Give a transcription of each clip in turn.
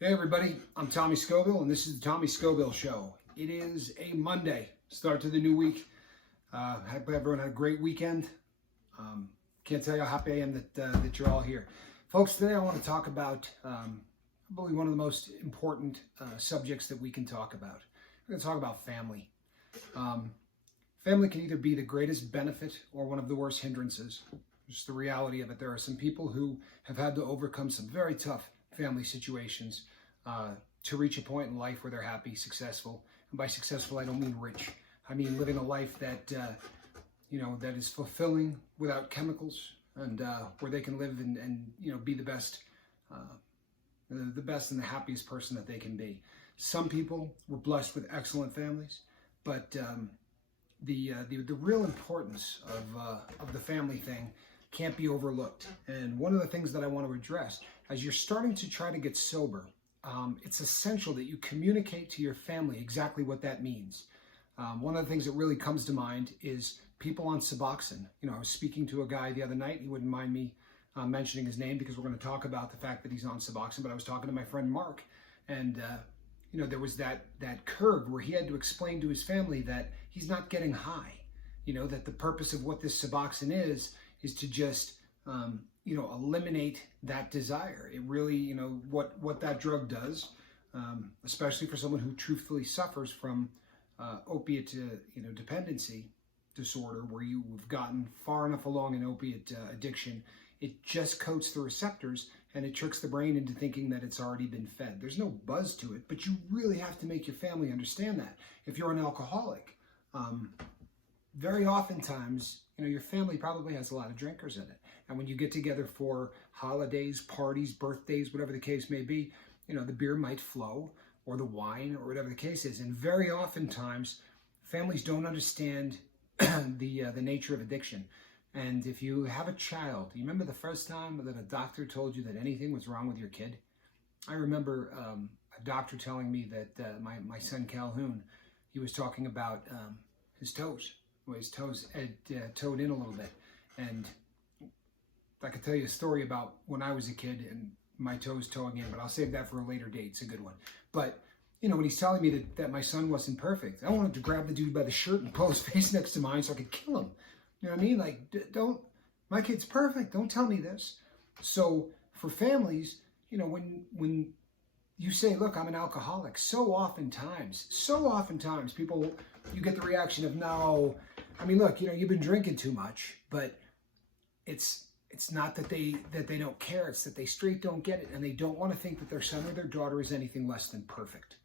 Hey everybody, I'm Tommy Scoville and this is the Tommy Scoville Show. It is a Monday, start to the new week. Hope everyone had a great weekend. Can't tell you how happy I am that you're all here. Folks, today I want to talk about probably one of the most important subjects that we can talk about. We're going to talk about family. Family can either be the greatest benefit or one of the worst hindrances. Just the reality of it. There are some people who have had to overcome some very tough family situations to reach a point in life where they're happy, successful. And by successful, I don't mean rich. I mean living a life that that is fulfilling without chemicals, and where they can live and be the best and the happiest person that they can be. Some people were blessed with excellent families, but the real importance of the family thing can't be overlooked. And one of the things that I want to address, as you're starting to try to get sober, it's essential that you communicate to your family exactly what that means. One of the things that really comes to mind is people on Suboxone. I was speaking to a guy the other night. He wouldn't mind me mentioning his name because we're going to talk about the fact that he's on Suboxone, but I was talking to my friend Mark, and there was that curve where he had to explain to his family that he's not getting high. That the purpose of what this Suboxone is to just eliminate that desire. It really, what that drug does, especially for someone who truthfully suffers from opiate dependency disorder, where you've gotten far enough along in opiate addiction, it just coats the receptors and it tricks the brain into thinking that it's already been fed. There's no buzz to it, but you really have to make your family understand that. If you're an alcoholic, very oftentimes, your family probably has a lot of drinkers in it. And when you get together for holidays, parties, birthdays, whatever the case may be, the beer might flow, or the wine, or whatever the case is. And very oftentimes, families don't understand the nature of addiction. And if you have a child, you remember the first time that a doctor told you that anything was wrong with your kid? I remember a doctor telling me that my son Calhoun, he was talking about his toes. Well, his toes had toed in a little bit. And I could tell you a story about when I was a kid and my toes toeing in, but I'll save that for a later date. It's a good one. But, when he's telling me that my son wasn't perfect, I wanted to grab the dude by the shirt and pull his face next to mine so I could kill him. You know what I mean? Like, my kid's perfect. Don't tell me this. So for families, when you say, look, I'm an alcoholic, so oftentimes people, you get the reaction of, no, I mean, look, you've been drinking too much, but it's not that they don't care. It's that they straight don't get it, and they don't want to think that their son or their daughter is anything less than perfect.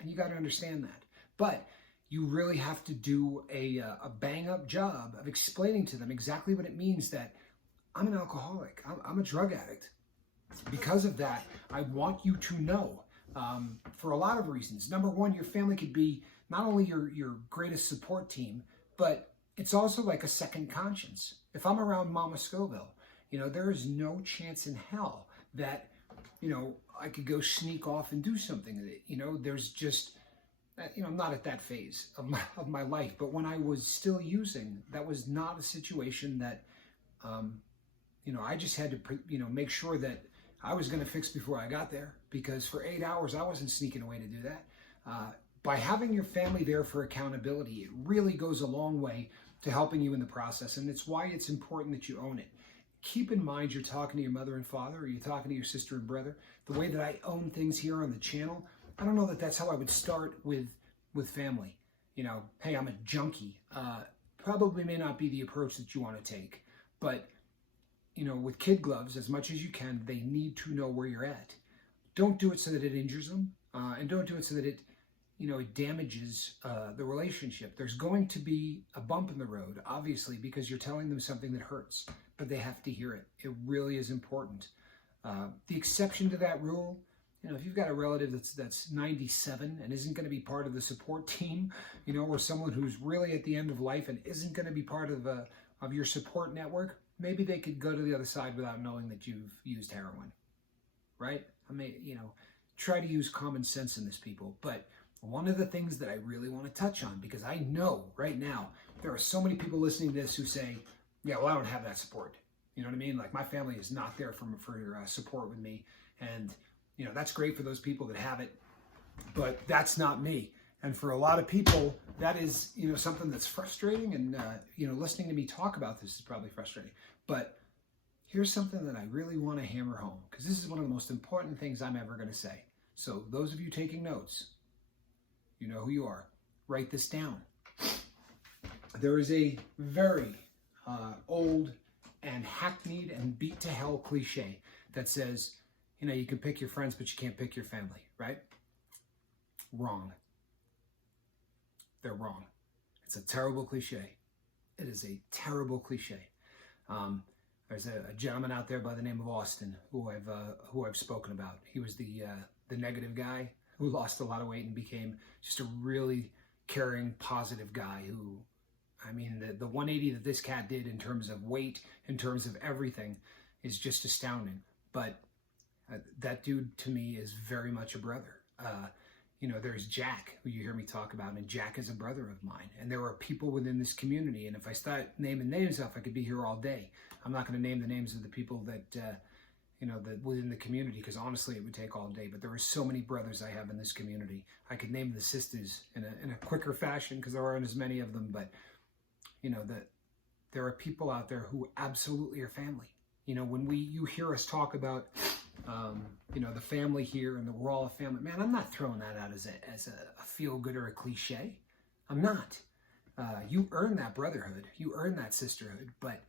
And you got to understand that. But you really have to do a bang-up job of explaining to them exactly what it means that I'm an alcoholic. I'm a drug addict. Because of that, I want you to know, for a lot of reasons. Number one, your family could be not only your greatest support team, but it's also like a second conscience. If I'm around Mama Scoville, there is no chance in hell that, I could go sneak off and do something. There's just, I'm not at that phase of my life. But when I was still using, that was not a situation that, I just had to, make sure that I was going to fix before I got there. Because for 8 hours, I wasn't sneaking away to do that. By having your family there for accountability, it really goes a long way to helping you in the process. And it's why it's important that you own it. Keep in mind you're talking to your mother and father, or you're talking to your sister and brother. The way that I own things here on the channel, I don't know that that's how I would start with family. Hey, I'm a junkie. Probably may not be the approach that you want to take. But, with kid gloves, as much as you can, they need to know where you're at. Don't do it so that it injures them, and don't do it so that it damages the relationship. There's going to be a bump in the road, obviously, because you're telling them something that hurts, but they have to hear it. It really is important. The exception to that rule, if you've got a relative that's 97 and isn't going to be part of the support team, or someone who's really at the end of life and isn't going to be part of your support network, maybe they could go to the other side without knowing that you've used heroin, right? I mean, try to use common sense in this, people. But one of the things that I really want to touch on, because I know right now there are so many people listening to this who say, yeah, well, I don't have that support. You know what I mean? Like, my family is not there for support with me. And You know, that's great for those people that have it, but that's not me. And for a lot of people, that is, you know, something that's frustrating. And, you know, listening to me talk about this is probably frustrating. But here's something that I really want to hammer home, because this is one of the most important things I'm ever going to say. So those of you taking notes, you know who you are. Write this down. There is a very old and hackneyed and beat to hell cliche that says, you know, you can pick your friends, but you can't pick your family, right? Wrong. They're wrong. It's a terrible cliche. It is a terrible cliche. There's a gentleman out there by the name of Austin who I've spoken about. He was the negative guy who lost a lot of weight and became just a really caring, positive guy who, I mean, the 180 that this cat did in terms of weight, in terms of everything, is just astounding. But that dude to me is very much a brother. You know, there's Jack, who you hear me talk about, and Jack is a brother of mine. And there are people within this community, and if I start naming names off, I could be here all day. I'm not going to name the names of the people that, you know, that within the community, because honestly, it would take all day. But there are so many brothers I have in this community. I could name the sisters in a quicker fashion, because there aren't as many of them. But, you know, there are people out there who absolutely are family. You know, when you hear us talk about, you know, the family here and we're all a family, man, I'm not throwing that out as a feel good or a cliche. I'm not. You earn that brotherhood. You earn that sisterhood. But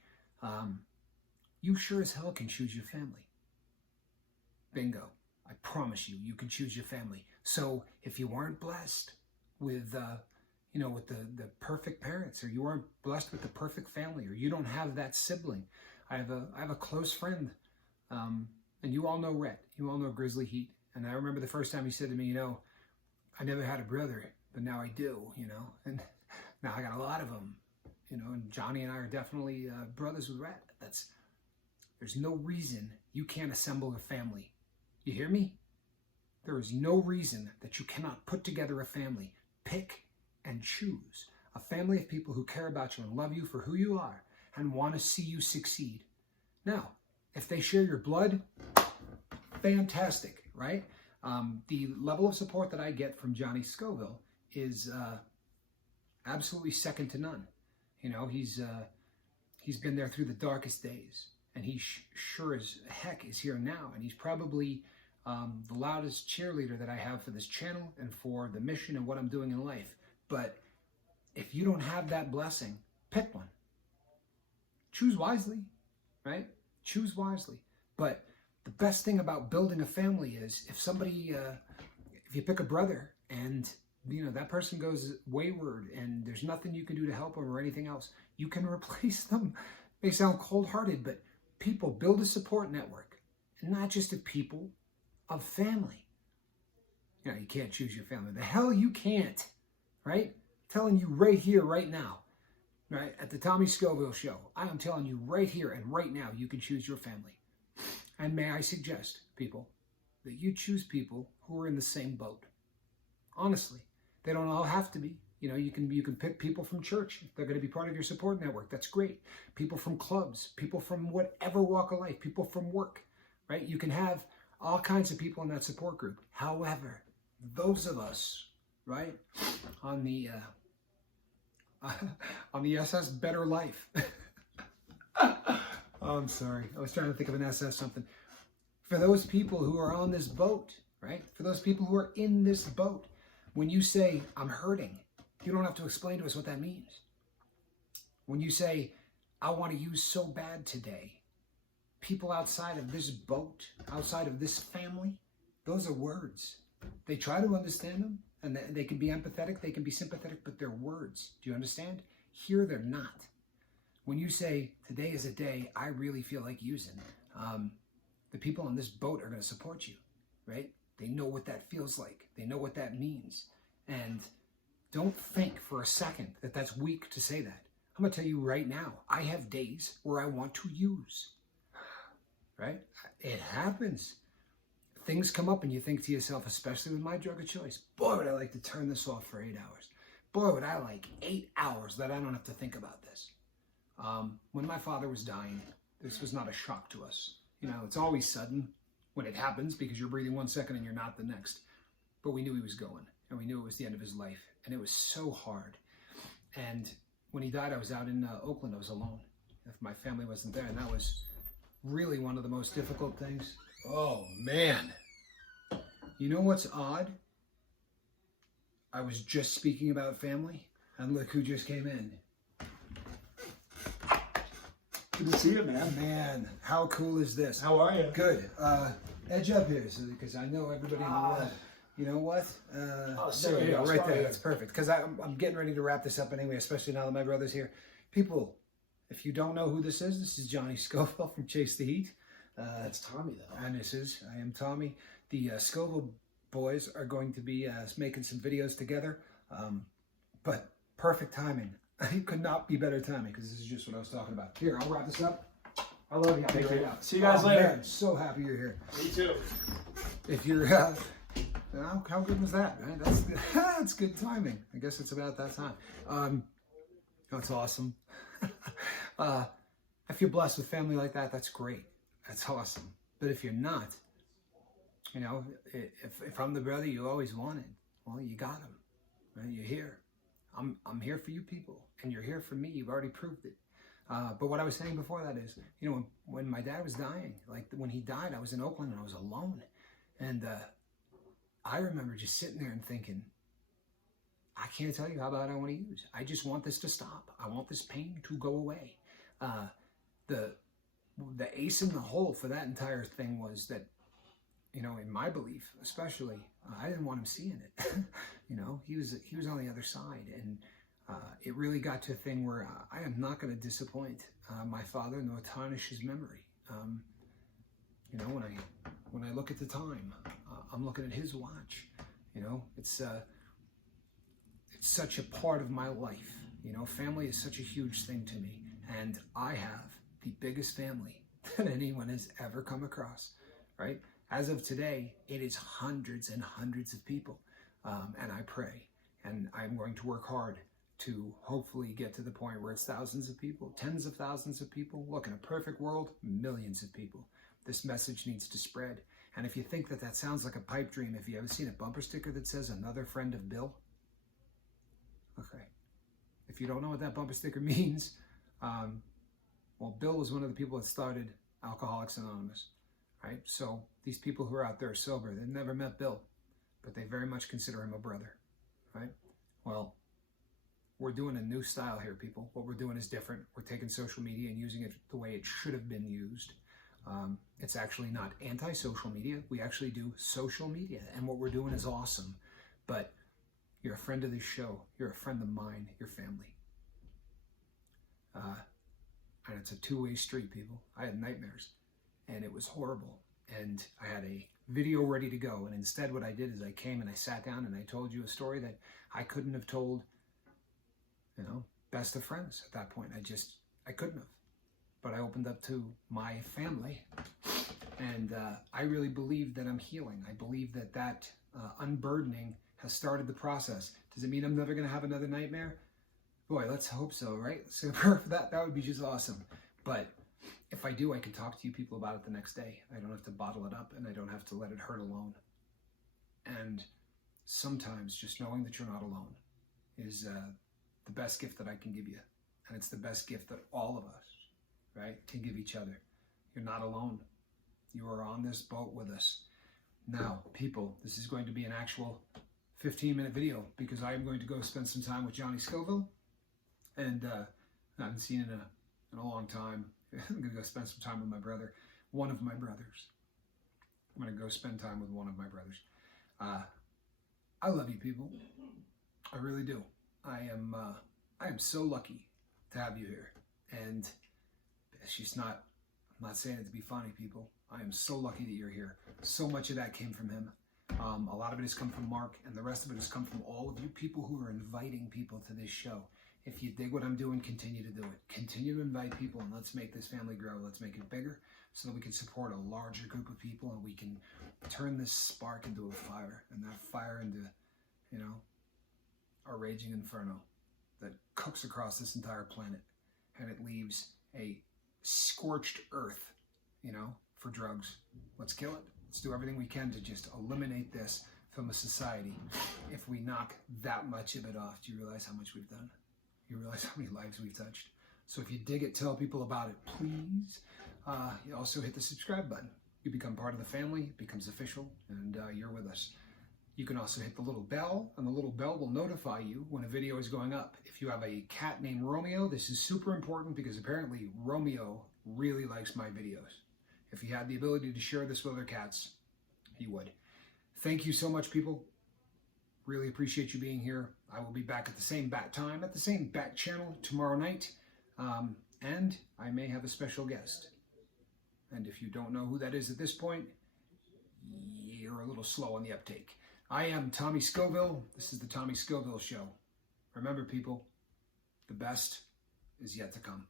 you sure as hell can choose your family. Bingo. I promise you, you can choose your family. So if you weren't blessed with, you know, with the perfect parents, or you weren't blessed with the perfect family, or you don't have that sibling, I have a close friend, and you all know Rhett. You all know Grizzly Heat. And I remember the first time he said to me, you know, I never had a brother, but now I do, you know. And now I got a lot of them, you know. And Johnny and I are definitely brothers with Rhett. There's no reason you can't assemble a family. You hear me? There is no reason that you cannot put together a family. Pick and choose a family of people who care about you and love you for who you are and want to see you succeed. Now, if they share your blood, fantastic, right? The level of support that I get from Johnny Scoville is absolutely second to none. You know, he's been there through the darkest days, and he sure as heck is here now. And he's probably the loudest cheerleader that I have for this channel and for the mission and what I'm doing in life. But if you don't have that blessing, pick one. Choose wisely, right? Choose wisely. But the best thing about building a family is if you pick a brother and, you know, that person goes wayward and there's nothing you can do to help them or anything else, you can replace them. They sound cold-hearted, but people build a support network, and not just of people, of family. You know, you can't choose your family. The hell you can't, right? I'm telling you right here, right now, right? At the Tommy Scoville Show, I am telling you right here and right now, you can choose your family. And may I suggest, people, that you choose people who are in the same boat. Honestly, they don't all have to be. You know, you can pick people from church. If they're going to be part of your support network, that's great. People from clubs, people from whatever walk of life, people from work, right? You can have all kinds of people in that support group. However, those of us, right, on the SS Better Life. Oh, I'm sorry. I was trying to think of an SS something. For those people who are on this boat, right? For those people who are in this boat, when you say, I'm hurting, you don't have to explain to us what that means. When you say, I want to use so bad today, people outside of this boat, outside of this family, those are words. They try to understand them, and they can be empathetic, they can be sympathetic, but they're words. Do you understand? Here, they're not. When you say, today is a day I really feel like using, the people on this boat are going to support you, right? They know what that feels like. They know what that means. And don't think for a second that that's weak to say that. I'm going to tell you right now, I have days where I want to use, right? It happens. Things come up and you think to yourself, especially with my drug of choice, boy, would I like to turn this off for 8 hours. Boy, would I like 8 hours that I don't have to think about this. When my father was dying, this was not a shock to us. You know, it's always sudden. when it happens, because you're breathing 1 second and you're not the next. But we knew he was going, and we knew it was the end of his life, and it was so hard. And when he died, I was out in Oakland. I was alone. If my family wasn't there, and that was really one of the most difficult things. Oh, man. You know what's odd? I was just speaking about family, and look who just came in. Good to see you, man. Man, how cool is this? How are you? Good. Edge up here, because I know everybody in the world. You know what? There we go, right there. That's perfect. Because I'm getting ready to wrap this up anyway, especially now that my brother's here. People, if you don't know who this is Johnny Scoville from Chase the Heat. That's Tommy, though. And I am Tommy. The Scoville boys are going to be making some videos together. But perfect timing. It could not be better timing, because this is just what I was talking about. Here, I'll wrap this up. I love you. Thank you. See you guys later. Man, so happy you're here. Me too. If you're... how good was that, man? That's good timing. I guess it's about that time. That's awesome. If you're blessed with family like that, that's great. That's awesome. But if you're not, you know, if I'm the brother you always wanted, well, you got him. Right? You're here. I'm here for you people, and you're here for me. You've already proved it. But what I was saying before that is, you know, when my dad was dying, like when he died, I was in Oakland and I was alone, and I remember just sitting there and thinking, I can't tell you how bad I want to use. I just want this to stop. I want this pain to go away. The ace in the hole for that entire thing was that, you know, in my belief, especially, I didn't want him seeing it. You know, he was on the other side, and it really got to a thing where I am not going to disappoint my father nor tarnish his memory. You know, when I look at the time, I'm looking at his watch. You know, it's such a part of my life. You know, family is such a huge thing to me, and I have the biggest family that anyone has ever come across. Right? As of today, it is hundreds and hundreds of people, and I pray, and I'm going to work hard to hopefully get to the point where it's thousands of people, tens of thousands of people. Look, in a perfect world, millions of people. This message needs to spread. And if you think that sounds like a pipe dream, have you ever seen a bumper sticker that says "Another friend of Bill"? Okay. If you don't know what that bumper sticker means, well, Bill was one of the people that started Alcoholics Anonymous, right? So these people who are out there sober, they've never met Bill, but they very much consider him a brother, right? Well, we're doing a new style here, people. What we're doing is different. We're taking social media and using it the way it should have been used. It's actually not anti-social media. We actually do social media, and what we're doing is awesome. But you're a friend of this show. You're a friend of mine, your family. And it's a two-way street, people. I had nightmares, and it was horrible. And I had a video ready to go, and instead what I did is I came and I sat down and I told you a story that I couldn't have told, you know, best of friends at that point. I couldn't have. But I opened up to my family, and I really believe that I'm healing. I believe that unburdening has started the process. Does it mean I'm never going to have another nightmare? Boy, let's hope so, right? So that would be just awesome. But if I do, I can talk to you people about it the next day. I don't have to bottle it up, and I don't have to let it hurt alone. And sometimes just knowing that you're not alone is the best gift that I can give you. And it's the best gift that all of us, right, can give each other. You're not alone. You are on this boat with us. Now, people, this is going to be an actual 15-minute video, because I am going to go spend some time with Johnny Scoville, and I haven't seen him in a long time. I'm going to go spend some time with my brother, one of my brothers. I'm going to go spend time with one of my brothers. I love you, people. I really do. I am so lucky to have you here, and I'm not saying it to be funny, people. I am so lucky that you're here. So much of that came from him. A lot of it has come from Mark, and the rest of it has come from all of you people who are inviting people to this show. If you dig what I'm doing, continue to do it. Continue to invite people, and let's make this family grow. Let's make it bigger so that we can support a larger group of people, and we can turn this spark into a fire, and that fire into, you know, a raging inferno that cooks across this entire planet, and it leaves a scorched earth, you know, for drugs. Let's kill it. Let's do everything we can to just eliminate this from a society. If we knock that much of it off, do you realize how much we've done? You realize how many lives we've touched? So if you dig it, tell people about it, please. You also hit the subscribe button. You become part of the family, it becomes official, and you're with us. You can also hit the little bell, and the little bell will notify you when a video is going up. If you have a cat named Romeo, this is super important because apparently Romeo really likes my videos. If he had the ability to share this with other cats, he would. Thank you so much, people. Really appreciate you being here. I will be back at the same bat time, at the same bat channel tomorrow night. And I may have a special guest. And if you don't know who that is at this point, you're a little slow on the uptake. I am Tommy Scoville. This is the Tommy Scoville Show. Remember, people, the best is yet to come.